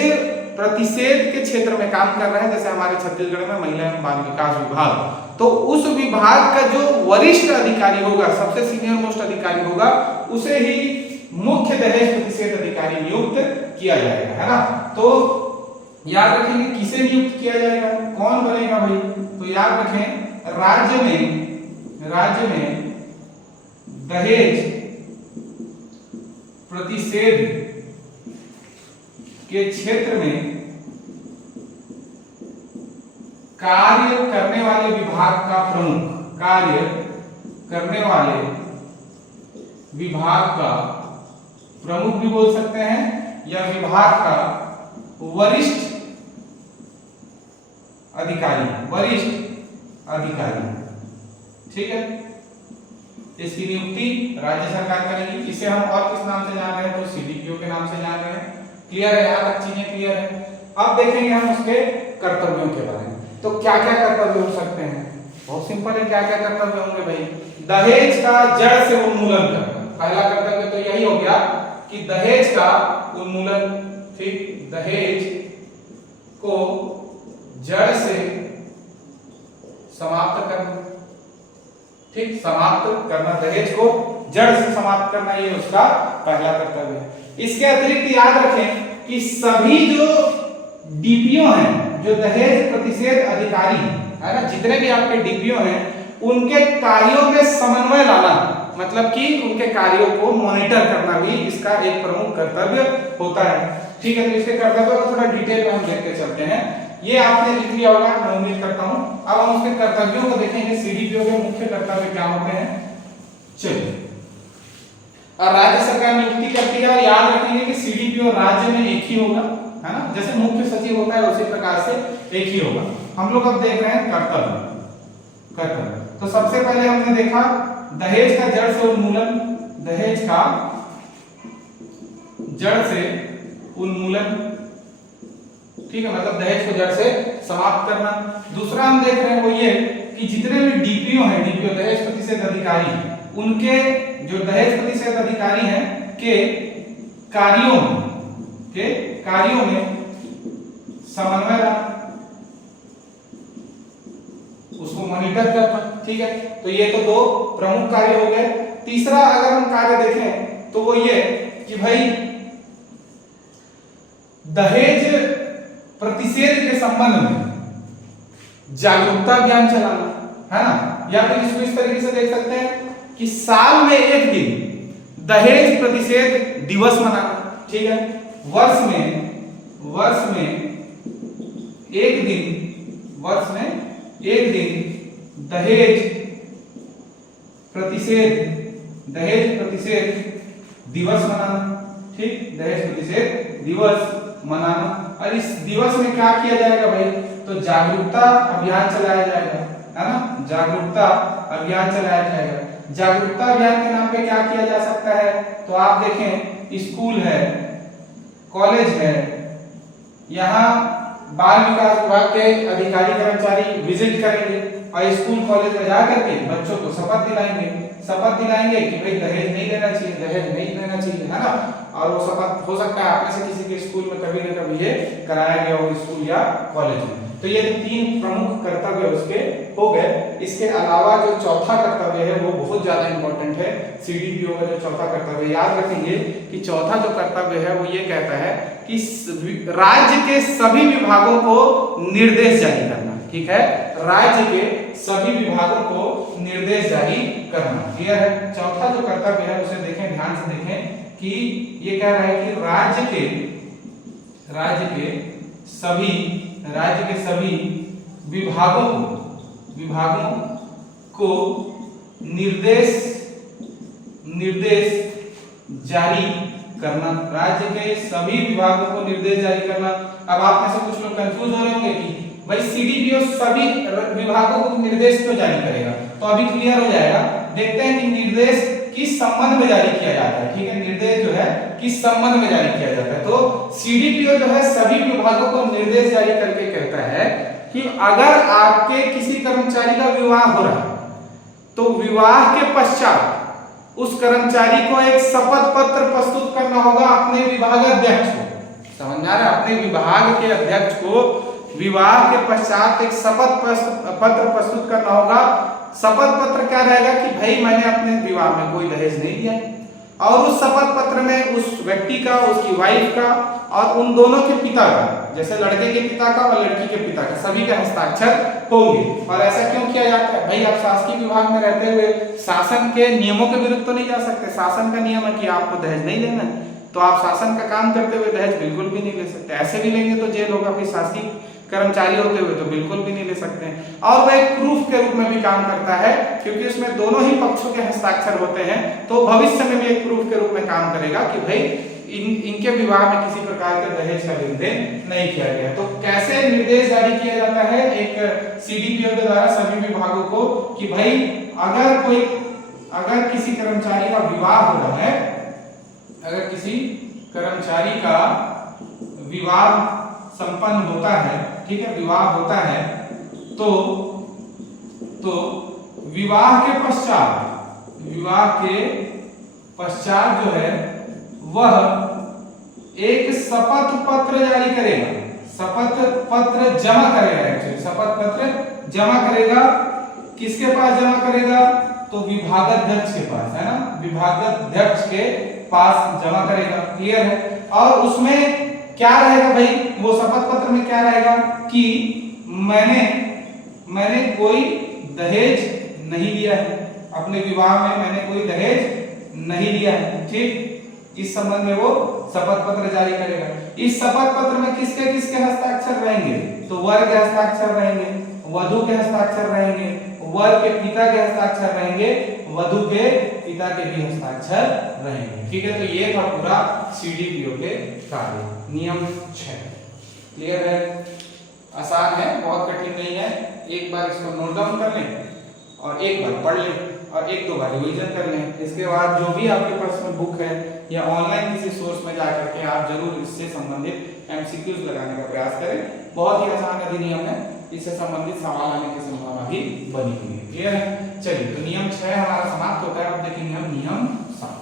प्रतिषेध के क्षेत्र में काम कर रहे हैं, जैसे हमारे छत्तीसगढ़ में महिला एवं बाल विकास विभाग, तो उस विभाग का जो वरिष्ठ अधिकारी होगा, सबसे सीनियर मोस्ट अधिकारी होगा, उसे ही मुख्य दहेज प्रतिषेध अधिकारी नियुक्त किया जाएगा, है ना। तो याद रखेंगे किसे नियुक्त किया जाएगा, कौन बनेगा भाई, तो याद रखें राज्य में दहेज प्रतिषेध के क्षेत्र में कार्य करने वाले विभाग का प्रमुख, कार्य करने वाले विभाग का प्रमुख भी बोल सकते हैं, या विभाग का वरिष्ठ अधिकारी, ठीक है। इसकी नियुक्ति राज्य सरकार करेगी। इसे हम और किस नाम से जान रहे हैं, तो CDPO के नाम से जान रहे हैं। क्लियर है, यहाँ तक चीजें क्लियर है। अब देखेंगे हम उसके कर्तव्यों के बारे में। तो क्या क्या कर्तव्य हो सकते हैं, बहुत सिंपल है। क्या क्या कर्तव्य होंगे भाई, दहेज का जड़ से उन्मूलन करना। पहला कर्तव्य तो यही हो गया कि दहेज का उन्मूलन, ठीक, दहेज को जड़ से समाप्त करना, ठीक, समाप्त करना, दहेज को जड़ से समाप्त करना, ये उसका पहला कर्तव्य है। इसके अतिरिक्त याद रखें कि सभी जो DPO हैं, जो दहेज प्रतिषेध अधिकारी है ना, जितने भी आपके DPO हैं, उनके कार्यों में समन्वय लाना, मतलब कि उनके कार्यों को मॉनिटर करना भी इसका एक प्रमुख कर्तव्य होता है। ठीक है, तो इसके कर्तव्यों को थोड़ा डिटेल में हम देखते चलते हैं। ये आपने लिख लिया होगा, मैं उम्मीद करता हूं। अब हम उसके कर्तव्यों को देखेंगे, CDPO के मुख्य कर्तव्य क्या होते हैं। चलिए, और राज्य सरकार नियुक्ति करती है, और याद रखेंगे कि CDPO राज्य में एक ही होगा, है ना, जैसे मुख्य सचिव होता है उसी प्रकार से एक ही होगा। हम लोग अब देख रहे हैं कर्तव्य। तो सबसे पहले हमने देखा दहेज का जड़ से उन्मूलन, दहेज का जड़ से उन्मूलन, ठीक है, मतलब दहेज को जड़ से समाप्त करना। दूसरा हम देख रहे हैं वो ये कि जितने भी DPO हैं, DPO दहेज प्रतिषेध अधिकारी, उनके जो दहेज प्रतिषेध अधिकारी हैं के कार्यों में समन्वय रखना, उसको मॉनिटर करना। ठीक है, तो ये तो दो प्रमुख कार्य हो गए। तीसरा अगर हम कार्य देखें तो वो ये कि भाई दहेज प्रतिषेध के संबंध में जागरूकता अभियान चलाना, है ना, या फिर इसको इस तरीके से देख सकते हैं कि साल में एक दिन दहेज प्रतिषेध दिवस मनाना। ठीक है, वर्ष में एक दिन दहेज प्रतिषेध दिवस मनाना। ठीक, दहेज प्रतिषेध दिवस मनाना। और इस दिवस में क्या किया जाएगा भाई, तो जागरूकता अभियान चलाया जाएगा। है ना, जागरूकता अभियान चलाया जाएगा। जागरूकता अभियान के नाम पे क्या किया जा सकता है, तो आप देखें स्कूल है, कॉलेज है, यहाँ बाल विकास विभाग के अधिकारी कर्मचारी विजिट करेंगे और स्कूल कॉलेज में जाकर के बच्चों को शपथ दिलाएंगे कि भाई दहेज नहीं लेना चाहिए, दहेज नहीं लेना चाहिए, है ना। और वो शपथ हो सकता है आप में से किसी के स्कूल में कभी न कभी ये कराया गया हो, स्कूल या कॉलेज में। तो ये 3 प्रमुख कर्तव्य उसके हो गए। इसके अलावा जो चौथा कर्तव्य है वो बहुत ज्यादा इंपॉर्टेंट है। सीडीपीओ का जो चौथा कर्तव्य, याद रखेंगे कि चौथा जो कर्तव्य है वो ये कहता है कि राज्य के सभी विभागों को निर्देश जारी करना। ठीक है, राज्य के सभी विभागों को निर्देश जारी करना। क्लियर है। चौथा जो कर्तव्य है उसे देखें, ध्यान से देखें कि ये कह रहा है कि राज्य के सभी विभागों को निर्देश जारी करना। राज्य के सभी विभागों को निर्देश जारी करना। अब आप में से कुछ लोग कंफ्यूज हो रहे होंगे कि भाई सीडीपीओ सभी विभागों को निर्देश क्यों जारी करेगा, तो अभी क्लियर हो जाएगा। देखते हैं कि निर्देश किस संबंध में जारी किया जाता है। ठीक है, निर्देश जो है किस संबंध में जारी किया जाता है। तो सीडीपीओ जो है सभी विभागों को निर्देश जारी करके कहता है कि अगर आपके किसी कर्मचारी का विवाह हो रहा है तो विवाह के पश्चात उस कर्मचारी को एक शपथ पत्र प्रस्तुत करना होगा अपने विभागाध्यक्ष को। समझ आ रहा है, अपने विभाग के अध्यक्ष को विवाह के पश्चात एक शपथ पत्र प्रस्तुत करना होगा। शपथ पत्र क्या रहेगा कि भाई मैंने अपने विवाह में कोई दहेज नहीं दिया, और उस शपथ पत्र में उस व्यक्ति का, उसकी वाइफ का और उन दोनों के पिता का, जैसे लड़के के पिता का और लड़की के पिता का, सभी के हस्ताक्षर होंगे। और ऐसा क्यों किया जाता है, भाई आप शासकीय विभाग में रहते हुए शासन के नियमों के विरुद्ध तो नहीं जा सकते। शासन का नियम है कि आपको दहेज नहीं लेना है, तो आप शासन का काम करते हुए दहेज बिल्कुल भी नहीं ले सकते। ऐसे भी लेंगे तो जेल होगा, फिर शासकीय कर्मचारी होते हुए तो बिल्कुल भी नहीं ले सकते हैं। और वह एक प्रूफ के रूप में भी काम करता है, क्योंकि उसमें दोनों ही पक्षों के हस्ताक्षर होते हैं, तो भविष्य में भी एक प्रूफ के रूप में काम करेगा कि भाई इनके विवाह में किसी प्रकार के दहेज का लेन देन नहीं किया गया। तो कैसे निर्देश जारी किया जाता है एक सीडीपीओ के द्वारा सभी विभागों को कि भाई अगर किसी कर्मचारी का विवाह हो रहा है, अगर किसी कर्मचारी का विवाह संपन्न होता है, ठीक है, विवाह होता है, तो विवाह के पश्चात जो है वह एक शपथ पत्र जारी करेगा, शपथ पत्र जमा करेगा। एक्चुअली शपथ पत्र जमा करेगा, किसके पास जमा करेगा, तो विभागाध्यक्ष के पास, है ना, विभागाध्यक्ष के पास जमा करेगा। क्लियर है। और उसमें क्या रहेगा भाई, वो शपथ पत्र में क्या रहेगा कि मैंने कोई दहेज नहीं लिया है, अपने विवाह में मैंने कोई दहेज नहीं लिया है। ठीक, इस संबंध में वो शपथ पत्र जारी करेगा। इस शपथ पत्र में किसके किसके हस्ताक्षर रहेंगे, तो वर के हस्ताक्षर रहेंगे, वधु के हस्ताक्षर रहेंगे, वर के पिता के हस्ताक्षर रहेंगे, वधु के पिता के भी हस्ताक्षर रहेंगे। ठीक है, तो ये था पूरा सीडीपीओ के कार्य। नियम 6 क्लियर है, आसान है, बहुत कठिन नहीं है। एक बार इसको नोट डाउन कर लें और एक बार पढ़ लें और 1-2 बार रिवीजन कर लें। इसके बाद जो भी आपके पास में बुक है या ऑनलाइन किसी सोर्स में जाकर के आप जरूर इससे संबंधित एमसीक्यूज लगाने का प्रयास करें। बहुत ही आसान अधिनियम है, इससे संबंधित सवाल आने की संभावना भी बनी हुई है। क्लियर है। चलिए, तो नियम 6 हमारा समाप्त होता है। अब देखेंगे हम नियम 7।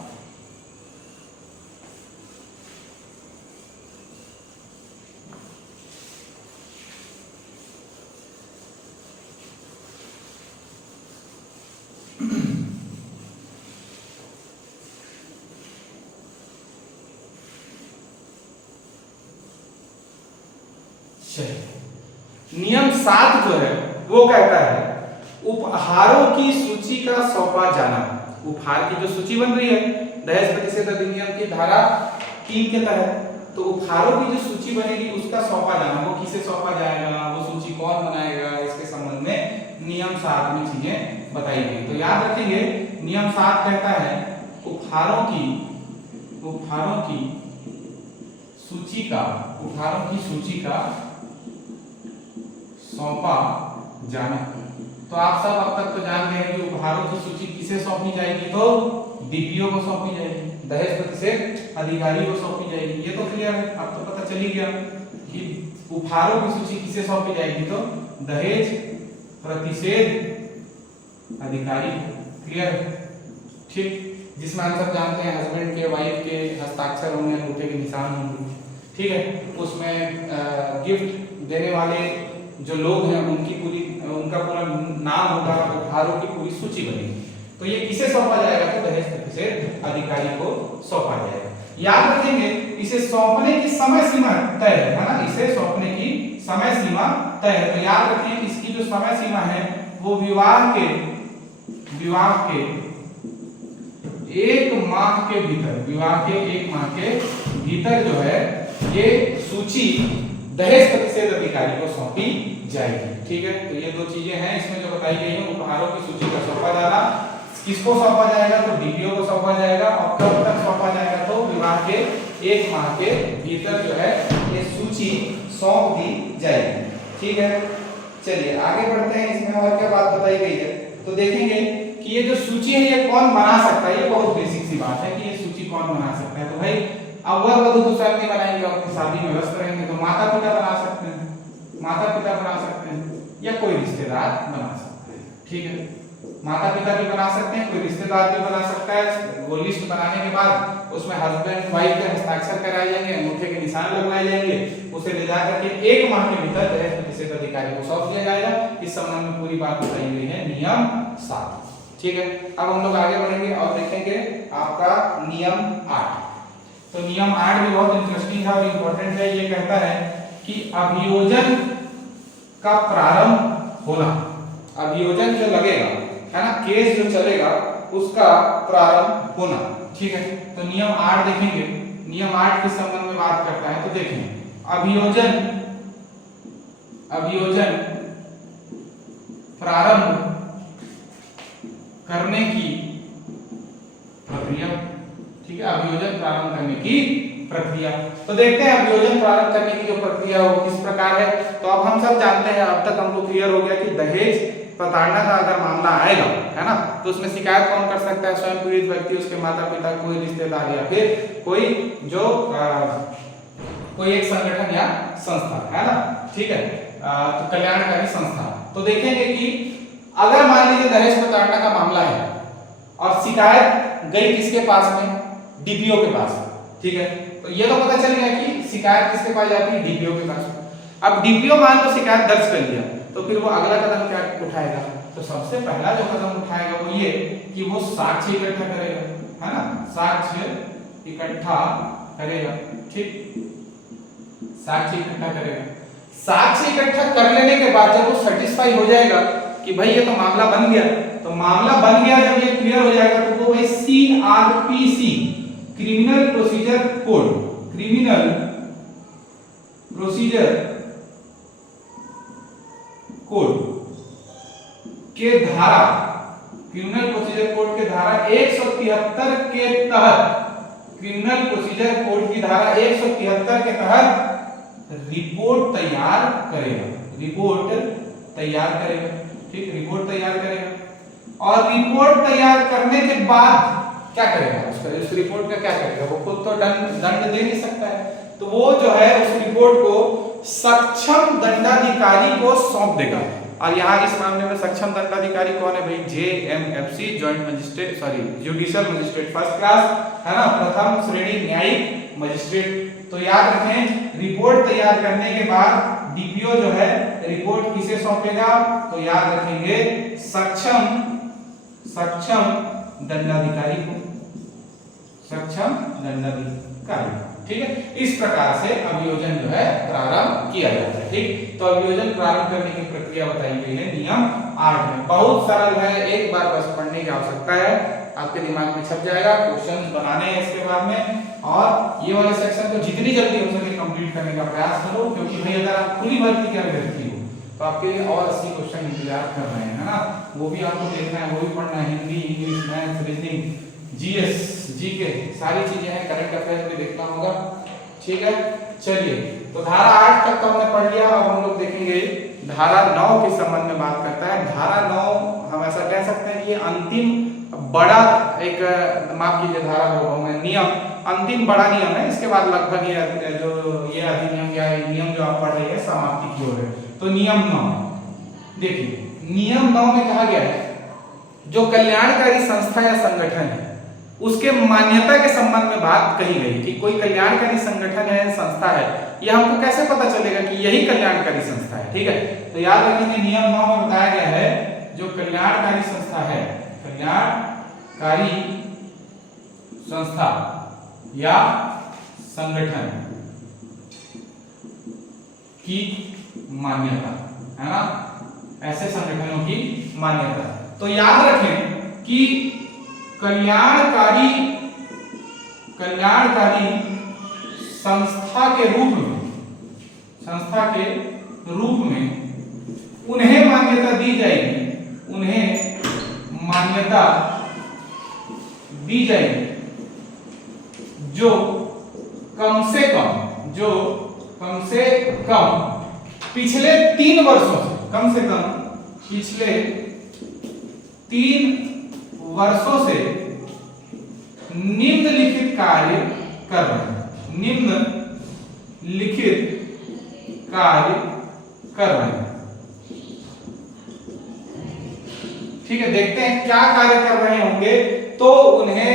नियम 7 जो है वो कहता है उपहारों की सूची का सौंपा जाना। उपहार की जो सूची बन रही है दहेज प्रतिषेध अधिनियम की धारा 3 के तहत, तो उपहारों की जो सूची बनेगी उसका सौंपा जाना, वो किसे सौंपा जाएगा, वो सूची कौन बनाएगा, इसके संबंध में नियम 7 में चीजें बताई गई। तो याद रखेंगे, नियम 7 कहता है उपहारों की सूची का सौंपा जाना। तो आप सब अब तक तो जान गए कि उपहारों की सूची किसे सौंपी जाएगी, तो डीपीओ को सौंपी जाएगी, दहेज प्रतिषेध अधिकारी को सौंपी जाएगी। ये तो क्लियर है, अब तो पता चल ही गया कि उपहारों की सूची किसे सौंपी जाएगी, तो दहेज प्रतिषेध अधिकारी। क्लियर, ठीक, जिसमें हम सब जानते हैं हस्बैंड के वाइफ के हस्ताक्षर होंगे, अंगूठे के निशान होंगे। ठीक है, उसमें गिफ्ट देने वाले जो लोग हैं उनका पूरा नाम होगा, उपहारों की पूरी सूची बनेगी। तो ये किसे सौंपा जाएगा, तो दहेज प्रतिषेध अधिकारी को सौंपा जाएगा। याद रखेंगे इसे सौंपने की समय सीमा तय है ना, इसे सौंपने की समय सीमा तय है। तो याद रखें इसकी जो समय सीमा है वो विवाह के 1 माह के भीतर, विवाह के 1 माह के भीतर जो है ये सूची दहेज प्रतिषेध अधिकारी को सौंपी जाएगी। ठीक है, तो ये दो चीजें हैं इसमें जो बताई गई है। उपहारों की सूची का सौंपा जाना, किसको सौंपा जाएगा, तो डीपीओ को सौंपा जाएगा। और कब तक सौंपा जाएगा, तो विवाह के 1 माह के भीतर जो है ये सूची सौंप दी जाएगी। ठीक है, चलिए आगे बढ़ते हैं। इसमें और क्या बात बताई गई है, तो देखेंगे कि ये जो सूची है ये कौन बना सकता है। ये बहुत बेसिक सी बात है कि ये सूची कौन बना सकता है। तो भाई अब वर वधु तो स्वयं नहीं बनाएंगे, अपनी शादी में व्यस्त रहेंगे, तो माता पिता बना सकते हैं, माता पिता बना सकते हैं, या कोई रिश्तेदार बना सकते हैं। ठीक है, माता पिता भी बना सकते हैं, कोई रिश्तेदार भी बना सकता है। वो लिस्ट बनाने के बाद उसमें हस्बैंड वाइफ के हस्ताक्षर कराए जाएंगे, अंगूठे के निशान लगवाए जाएंगे, उसे ले जाकर के 1 माह के भीतर दहेज प्रतिषेध अधिकारी को सौंप दिया जाएगा। इस संबंध में पूरी बात बताई गई है नियम 7। ठीक है, अब हम लोग आगे बढ़ेंगे और देखेंगे आपका नियम 8। तो नियम 8 भी बहुत इंटरेस्टिंग है और इम्पोर्टेंट है। ये कहता है कि अभियोजन का प्रारंभ होना, अभियोजन जो लगेगा है ना, केस जो चलेगा उसका प्रारंभ होना। ठीक है, तो नियम 8 देखेंगे। नियम 8 किस संबंध में बात करता है, तो देखें अभियोजन प्रारंभ करने की प्रक्रिया। ठीक है, अभियोजन प्रारंभ करने की प्रक्रिया। तो देखते हैं अभियोजन प्रारंभ करने की जो प्रक्रिया वो किस प्रकार है। तो अब हम सब जानते हैं, अब तक हमको क्लियर हो गया कि दहेज प्रताड़ना का अगर मामला आएगा है ना, तो उसमें शिकायत कौन कर सकता है, स्वयं पीड़ित व्यक्ति, उसके माता पिता, कोई रिश्तेदार, या फिर कोई जो कोई एक संगठन या संस्था है ना। ठीक है, तो कल्याणकारी संस्था। तो देखेंगे कि अगर मान लीजिए दहेज प्रताड़ना का मामला है और शिकायत गई किसके पास में, डीपीओ के पास। ठीक है, तो ये तो पता चल गया कि शिकायत किसके पास जाती है, डीपीओ के पास। अब डीपीओ मान लो शिकायत दर्ज कर लिया, तो फिर वो अगला कदम क्या उठाएगा, तो सबसे पहला जो कदम उठाएगा वो ये कि वो साक्ष्य इकट्ठा करेगा, है ना, साक्ष्य इकट्ठा करेगा। ठीक, साक्ष्य इकट्ठा करेगा। साक्ष्य इकट्ठा कर लेने के बाद जब वो सेटिस्फाई हो जाएगा कि भाई ये तो मामला बन गया, तो मामला बन गया जब ये क्लियर हो जाएगा, तो वो भाई CrPC, criminal procedure code, criminal procedure code के धारा, क्रिमिनल प्रोसीजर कोड के धारा 173 के तहत, क्रिमिनल प्रोसीजर कोड की धारा 173 के तहत रिपोर्ट तैयार करेगा, रिपोर्ट तैयार करेगा। ठीक, रिपोर्ट तैयार करेगा। और रिपोर्ट तैयार करने के बाद क्या करेगा, उसका उस रिपोर्ट का क्या करेगा, वो खुद तो दंड दे नहीं सकता है, तो वो जो है उस रिपोर्ट को सक्षम दंडाधिकारी को सौंप देगा। और यहाँ इस मामले में सक्षम दंडाधिकारी कौन है भाई, JMFC, joint magistrate, sorry judicial magistrate first class, है ना, प्रथम श्रेणी न्यायिक मजिस्ट्रेट। तो याद रखें, रिपोर्ट तैयार करने के बाद डीपीओ जो है रिपोर्ट किसे सौंपेगा, तो याद रखेंगे सक्षम दंडाधिकारी को, सक्षम दंडाधिकारी। ठीक है, इस प्रकार से अभियोजन जो है प्रारंभ किया जाता है। ठीक, तो अभियोजन प्रारंभ करने की प्रक्रिया बताई गई है नियम 8 में। बहुत सरल है, एक बार बस पढ़ने की आवश्यकता है, आपके दिमाग में छप जाएगा। क्वेश्चंस बनाने हैं इसके बाद में, और ये वाले सेक्शन को जितनी जल्दी हो सके कंप्लीट करने का प्रयास करो, क्योंकि भाई अगर आप खुली भर्ती के अभ्यर्थी हो तो आपके लिए और 80 क्वेश्चन इंतजार कर रहे हैं, है ना, वो भी आपको देखना है, वो भी पढ़ना है, Hindi, English, maths, reasoning, GS, GK, सारी चीजें हैं, करंट अफेयर्स भी देखना होगा। ठीक है, चलिए तो धारा 8 तक तो हमने पढ़ लिया। अब हम लोग देखेंगे धारा 9 के संबंध में बात करता है। धारा 9 हम ऐसा कह सकते हैं कि अंतिम बड़ा एक, माफ कीजिए, धारा बोल रहा हूं मैं, नियम, अंतिम बड़ा नियम है। इसके बाद लगभग ये अधिनियम या नियम जो आप पढ़ रहे हैं समाप्ति की ओर है। तो नियम 9 देखिए, नियम 9 में कहा गया है जो कल्याणकारी संस्था या संगठन है उसके मान्यता के संबंध में बात कही गई कि कोई कल्याणकारी संगठन है, संस्था है, यह हमको कैसे पता चलेगा कि यही कल्याणकारी संस्था है। ठीक है, तो याद रखिए नियम 9 में बताया गया है जो कल्याणकारी संस्था है, कल्याणकारी संस्था या संगठन की मान्यता है ना, ऐसे संगठनों की मान्यता। तो याद रखें कि कल्याणकारी संस्था के रूप में उन्हें मान्यता दी जाएगी, जो कम से कम पिछले 3 वर्षों से, कम से कम पिछले 3 वर्षों से निम्नलिखित कार्य कर रहे हैं, ठीक है। देखते हैं क्या कार्य कर रहे होंगे, तो उन्हें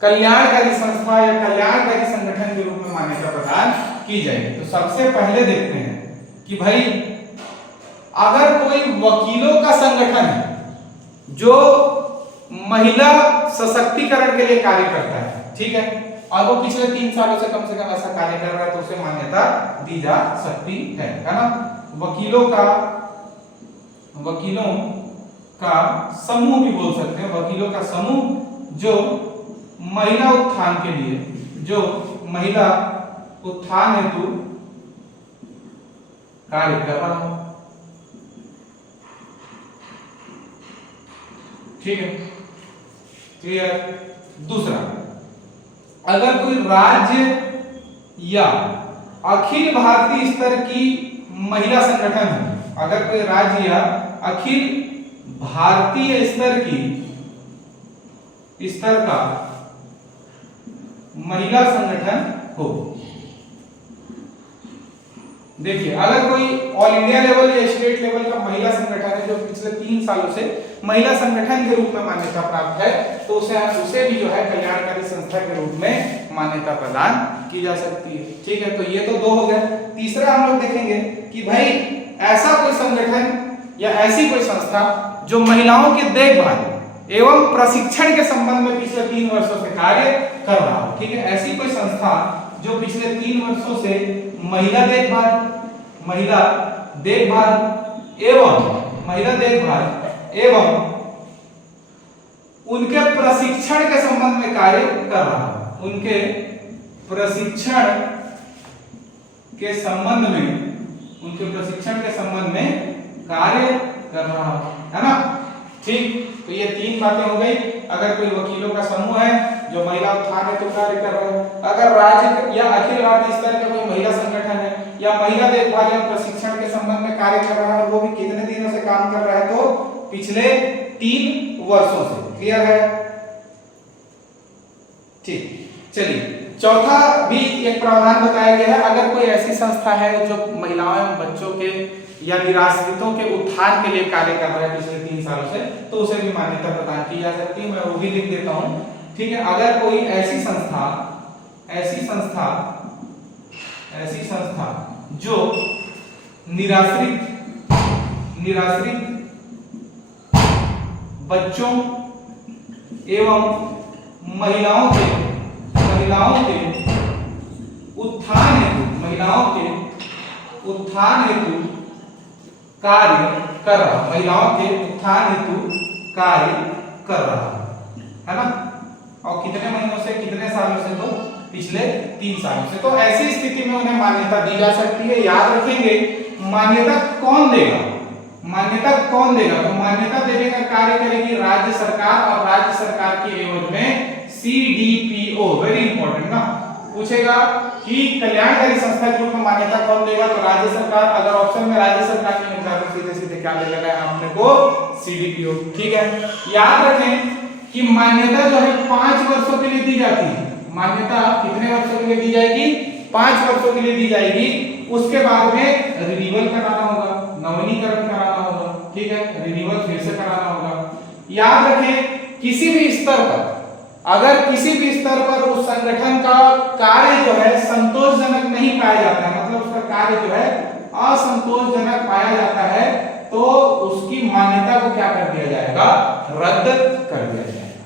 कल्याणकारी संस्था या कल्याणकारी संगठन के रूप में मान्यता प्रदान की जाएगी। तो सबसे पहले देखते हैं कि भाई अगर कोई वकीलों का संगठन है जो महिला सशक्तिकरण के लिए कार्य करता है, ठीक है, और वो पिछले 3 सालों से कम ऐसा कार्य कर रहा है, तो उसे मान्यता दी जा सकती है ना। वकीलों का समूह भी बोल सकते हैं, वकीलों का समूह जो महिला उत्थान के लिए, जो महिला उत्थान हेतु कार्य कर रहा हो, ठीक है, क्लियर। दूसरा, अगर कोई राज्य या अखिल भारतीय स्तर की महिला संगठन है, अगर कोई राज्य या अखिल भारतीय स्तर का महिला संगठन हो, देखिए अगर कोई ऑल इंडिया लेवल या स्टेट लेवल का महिला संगठन है जो पिछले 3 सालों से महिला संगठन के रूप में मान्यता प्राप्त है, तो उसे भी जो है कल्याणकारी संस्था के रूप में मान्यता प्रदान की जा सकती है। ठीक है, तो ये तो 2 हो गए। तीसरा हम लोग देखेंगे कि भाई ऐसा कोई संगठन या ऐसी कोई संस्था जो महिलाओं की देखभाल एवं प्रशिक्षण के संबंध में पिछले 3 वर्षों से कार्य कर रहा हो। ठीक है, ऐसी कोई संस्था जो पिछले 3 वर्षों से महिला देखभाल एवं उनके प्रशिक्षण के संबंध में कार्य कर रहा है, उनके प्रशिक्षण के संबंध में कार्य कर रहा है ना। ठीक, तो ये 3 बातें हो गई। अगर कोई वकीलों का समूह है जो महिला उत्थान हेतु कार्य कर रहा है, अगर राज्य या अखिल भारतीय स्तर का कोई महिला संगठन है या महिला देखभाल या प्रशिक्षण के संबंध में कार्य कर रहा है, और वो भी कितने दिनों से काम कर रहा है, तो पिछले 3 वर्षों से। क्लियर है? ठीक, चलिए चौथा भी एक प्रावधान बताया गया है। अगर कोई ऐसी संस्था है जो महिलाओं एवं बच्चों के या निराश्रितों के उत्थान के लिए कार्य कर रहा है पिछले 3 सालों से, तो उसे भी मान्यता प्रदान की जा सकती है। मैं वो भी लिख देता हूं। ठीक है, अगर कोई ऐसी संस्था जो निराश्रित बच्चों एवं महिलाओं के उत्थान हेतु कार्य कर रहा है ना, और कितने महीनों से, कितने सालों से, तो पिछले 3 सालों से, तो ऐसी स्थिति में उन्हें मान्यता दी जा सकती है। याद रखेंगे मान्यता कौन देगा, तो मान्यता देने का कार्य करेगी राज्य सरकार, और राज्य सरकार के एवज में CDPO, वेरी इंपॉर्टेंट ना, पूछेगा कि कल्याणकारी संस्था के रूप में मान्यता कौन देगा, तो राज्य सरकार। अगर ऑप्शन में राज्य सरकार नहीं मिलता तो सीधे सीधे क्या ले लेना है आपने को, सीडीपीओ। ठीक है, याद रखें कि मान्यता जो है 5 वर्षों के लिए दी जाती है। मान्यता कितने वर्षों के लिए दी जाएगी, 5 वर्षों के लिए दी जाएगी। उसके बाद में रिन्यूअल कराना होगा, नवीनीकरण कराना होगा। ठीक है, रिन्यूअल फिर से कराना होगा। याद रखें किसी भी स्तर पर, अगर किसी भी स्तर पर उस संगठन का कार्य जो है संतोषजनक नहीं पाया जाता है, मतलब उसका कार्य जो है असंतोषजनक पाया जाता है, तो उसकी मान्यता को क्या कर दिया जाएगा, रद्द कर दिया जाएगा।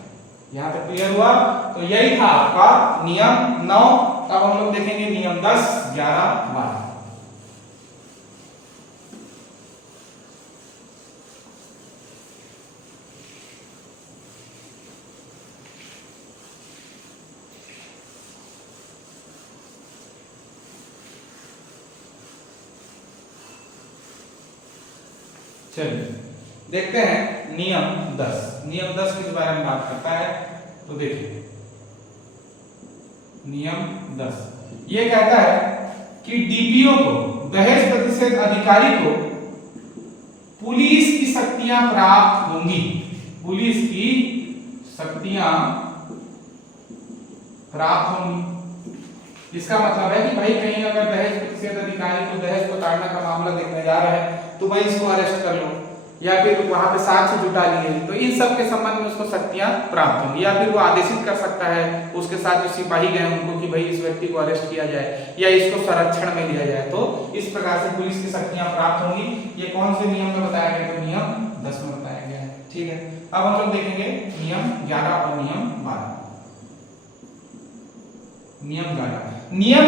यहां तक क्लियर हुआ? तो यही था आपका नियम 9। अब हम लोग देखेंगे नियम 10, 11, 12। चलिए देखते हैं नियम 10। नियम 10 किस बारे में बात करता है, तो देखिए नियम 10 ये कहता है कि डीपीओ को, दहेज प्रतिषेध अधिकारी को पुलिस की शक्तियां प्राप्त होंगी। पुलिस की शक्तियां प्राप्त होंगी। इसका मतलब है कि भाई कहीं अगर दहेज प्रतिषेध अधिकारी को दहेज को ताड़ना का मामला देखने जा रहा है तो भाई इसको अरेस्ट कर लो, या फिर वहां पे साक्ष्य जुटा लिए, तो इन सब के संबंध में उसको शक्तियां प्राप्त होंगी। या फिर वो आदेशित कर सकता है उसके साथ जो सिपाही गए उनको कि भाई इस व्यक्ति को अरेस्ट किया जाए या इसको संरक्षण में लिया जाए। तो इस प्रकार से पुलिस की शक्तियां प्राप्त होंगी। ये कौन से नियम में बताया गया, तो नियम 10 में बताया गया है। ठीक है, अब हम लोग देखेंगे नियम 11 और नियम 12। नियम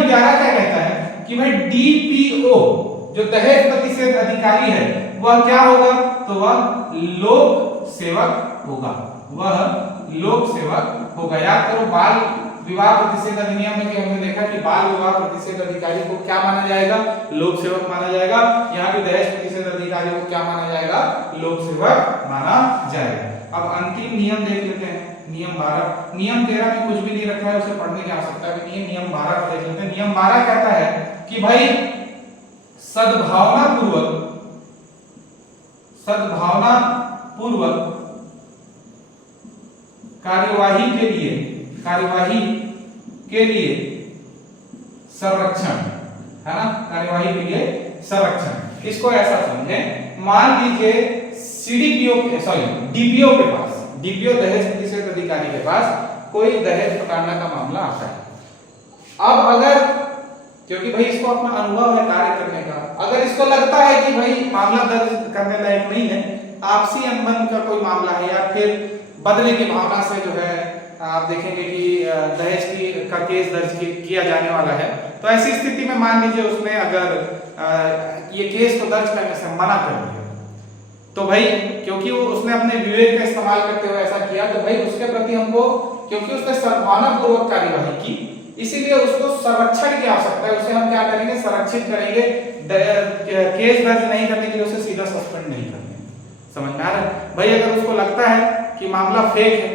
11 क्या कहता है कि भाई डीपीओ जो दहेज प्रतिषेध अधिकारी है वह क्या होगा, तो वह लोक सेवक होगा। वह लोक सेवक होगा। याद करो बाल विवाह प्रतिषेध अधिनियम में हमने देखा कि बाल विवाह प्रतिषेध अधिकारी को क्या माना जाएगा, लोक सेवक माना जाएगा। यहाँ भी दहेज प्रतिषेध अधिकारी को क्या माना जाएगा, लोक सेवक माना जाएगा। अब अंतिम नियम देख लेते हैं, नियम 12। नियम 13 में कुछ भी नहीं रखा है, उसे पढ़ने की आवश्यकता भी नहीं है। नियम 12 को देख लेते हैं। नियम 12 कहता है कि भाई सद्भावना पूर्वक कार्यवाही के लिए संरक्षण है ना, कार्यवाही के लिए संरक्षण। इसको ऐसा समझे, मान लीजिए डीपीओ के पास, डीपीओ दहेज प्रतिषेध अधिकारी के पास कोई दहेज प्रताड़ना का मामला आता है। अब अगर, क्योंकि भाई इसको अपना अनुभव है कार्य करने का, अगर इसको लगता है कि भाई मामला दर्ज करने लायक नहीं है, आपसी अनबन का कोई मामला है, या फिर बदले की भावना से जो है आप देखेंगे कि दहेज का केस दर्ज किया जाने वाला है, तो ऐसी स्थिति में मान लीजिए उसने अगर ये केस को दर्ज करने से मना कर दिया, तो भाई क्योंकि वो उसने अपने विवेक का इस्तेमाल करते हुए ऐसा किया, तो भाई उसके प्रति हमको, क्योंकि उसने सद्भावनापूर्वक कार्यवाही की, इसीलिए उसको संरक्षण की आवश्यकता है। उसे हम क्या करेंगे, संरक्षित करेंगे। केस दर्ज नहीं करने के लिए उसे सीधा सस्पेंड नहीं करेंगे। समझ में आ रहा है भाई? अगर उसको लगता है कि मामला फेक है,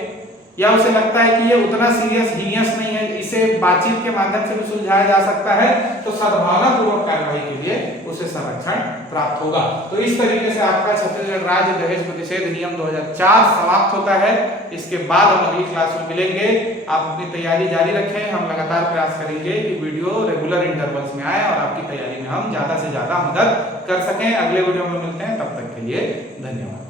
या उसे लगता है कि ये उतना हीनियस नहीं है, इसे बातचीत के माध्यम से भी सुलझाया जा सकता है, तो सद्भावनापूर्वक कार्रवाई के लिए उसे संरक्षण प्राप्त होगा। तो इस तरीके से आपका छत्तीसगढ़ राज्य दहेज प्रतिषेध नियम 2004 समाप्त होता है। इसके बाद हम अगली क्लास में मिलेंगे। आप अपनी तैयारी जारी रखें। हम लगातार प्रयास करेंगे कि वीडियो रेगुलर इंटरवल्स में आए और आपकी तैयारी में हम ज्यादा से ज्यादा मदद कर सकें। अगले वीडियो में मिलते हैं, तब तक के लिए धन्यवाद।